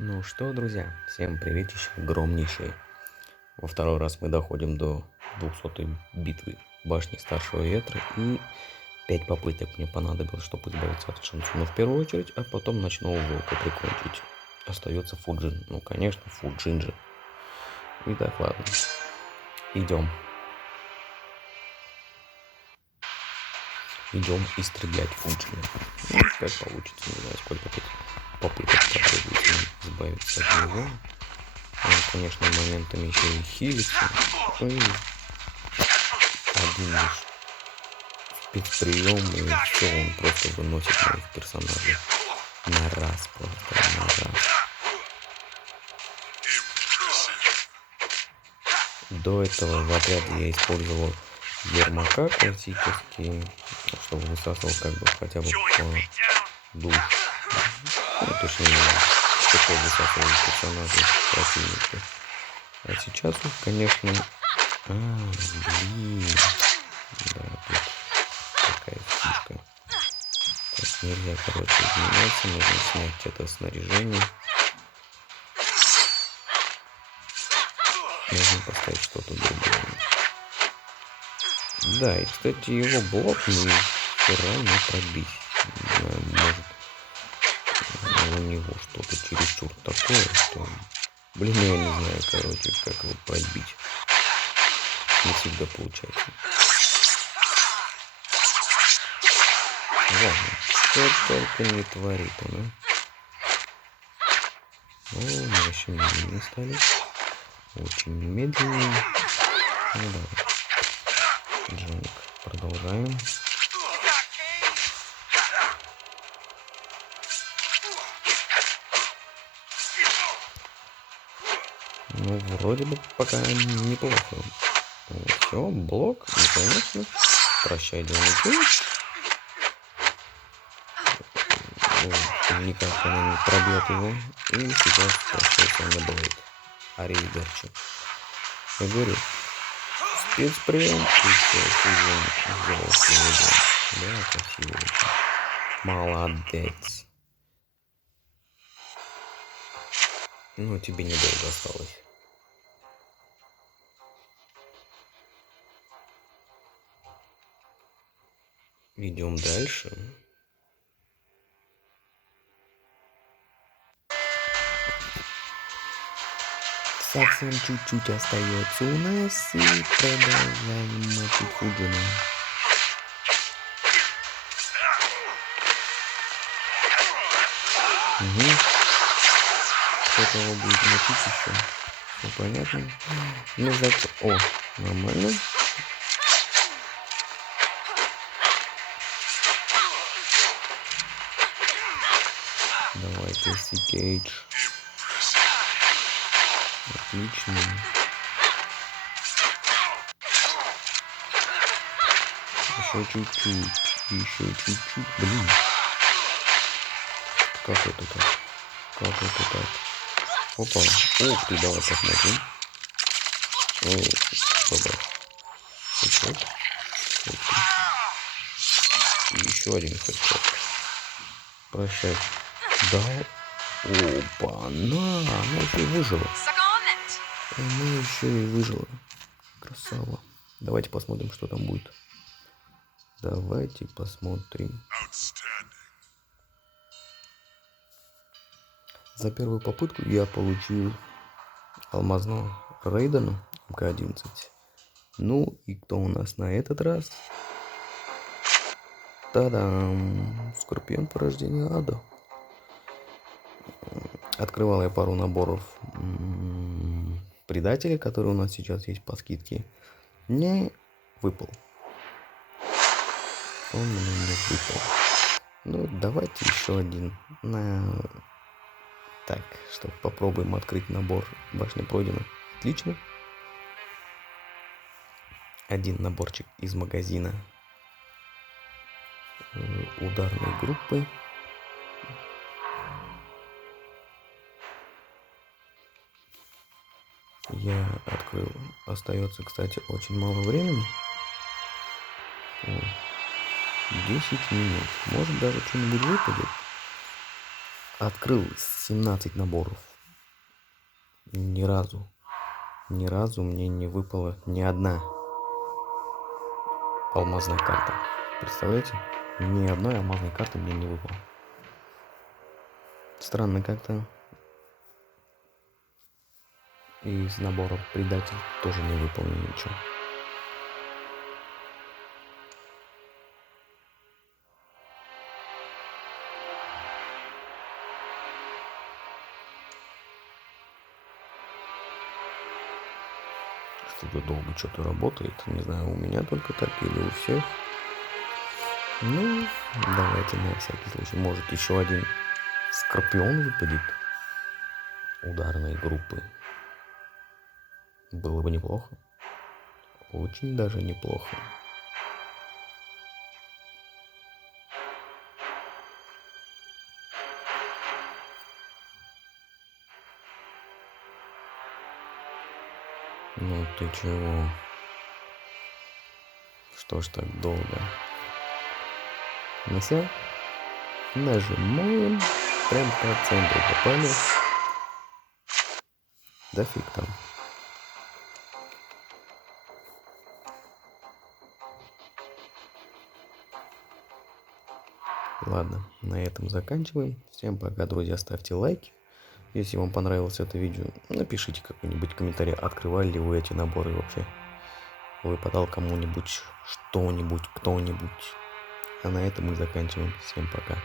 Ну что, друзья, всем приветище огромнейшее. Во второй раз мы доходим до 200-й битвы башни старшего ветра, и 5 попыток мне понадобилось, чтобы избавиться от Шансуна в первую очередь, а потом ночного волка прикончить. Остается Фуджин, ну конечно, Фуджин же. Итак, ладно, идем. Идем истреблять Фуджина. Ну, как получится, не знаю, сколько тут попыток потребуется нам избавиться от него. Он, конечно, моментами еще и хилится. И один лишь спецприем, и все, он просто выносит моих персонажей на раз, просто на раз. До этого в отряде я использовал Ермака классический, чтобы высасывал как бы хотя бы по душ. Ну, точнее, что высасывал персонажей противника. А сейчас уж, конечно... блин. Да, тут такая фишка. Так, нельзя, короче, изменяться. Нужно снять это снаряжение. Нужно поставить что-то другое. Да, и, кстати, его блок мы вчера не пробить. Может, у него что-то чересчур такое, что... Блин, я не знаю, короче, как его пробить. Не всегда получается. Ладно, что только не творит он, а? О, мы очень медленнее стали. Очень медленнее. Ну да. Джоник, продолжаем. Ну, вроде бы пока неплохо. Вот, все, блок, и, конечно, прощай, Джоник. Никак она не пробьет его. И сейчас прощается на Блейд. Аривидерчи. Я говорю, спецприем, и все, сделал сегодня. Да, красиво очень. Молодец. Ну, тебе недолго осталось. Идем дальше. Совсем чуть-чуть остается у нас, и продолжаем мочить Фуджина. Угу. Кто-то его будет мочить еще. Все понятно. Ну, зато... О, нормально. Давайте Си-Кейдж. Отлично. Еще чуть-чуть. Еще чуть-чуть. Блин. Как это так? Как это так? Опа. Ух ты, давай посмотрим. О, собак. Хедшот. И еще один хедшот. Прощай. Да. Опа, она еще и выжила. Она еще и выжила. Красава. Давайте посмотрим, что там будет. Давайте посмотрим. За первую попытку я получил алмазного Рейдена МК-11. Ну и кто у нас на этот раз? Та-дам! Скорпион порождения ада. Открывал я пару наборов предателя, которые у нас сейчас есть по скидке. Не выпал. Он мне не выпал. Ну, давайте еще один. Так, что попробуем открыть набор. Башня пройдена. Отлично. Один наборчик из магазина ударной группы. Я открыл. Остается, кстати, очень мало времени. 10 минут. Может, даже что-нибудь выпадет. Открыл 17 наборов. Ни разу мне не выпала ни одна алмазная карта. Представляете? Ни одной алмазной карты мне не выпало. Странно как-то. И из набора предатель тоже не выпало ничего. Что-то долго что-то работает. Не знаю, у меня только так или у всех. Ну, давайте на всякий случай. Может, еще один Скорпион выпадет ударной группы. Было бы неплохо. Очень даже неплохо. Ну ты чего? Что ж так долго? Ну все. Нажимаем. Прям по центру попали. Да фиг там. Ладно, на этом заканчиваем. Всем пока, друзья, ставьте лайки. Если вам понравилось это видео, напишите какой-нибудь комментарий, открывали ли вы эти наборы вообще. Выпадал кому-нибудь что-нибудь, кто-нибудь. А на этом мы заканчиваем. Всем пока.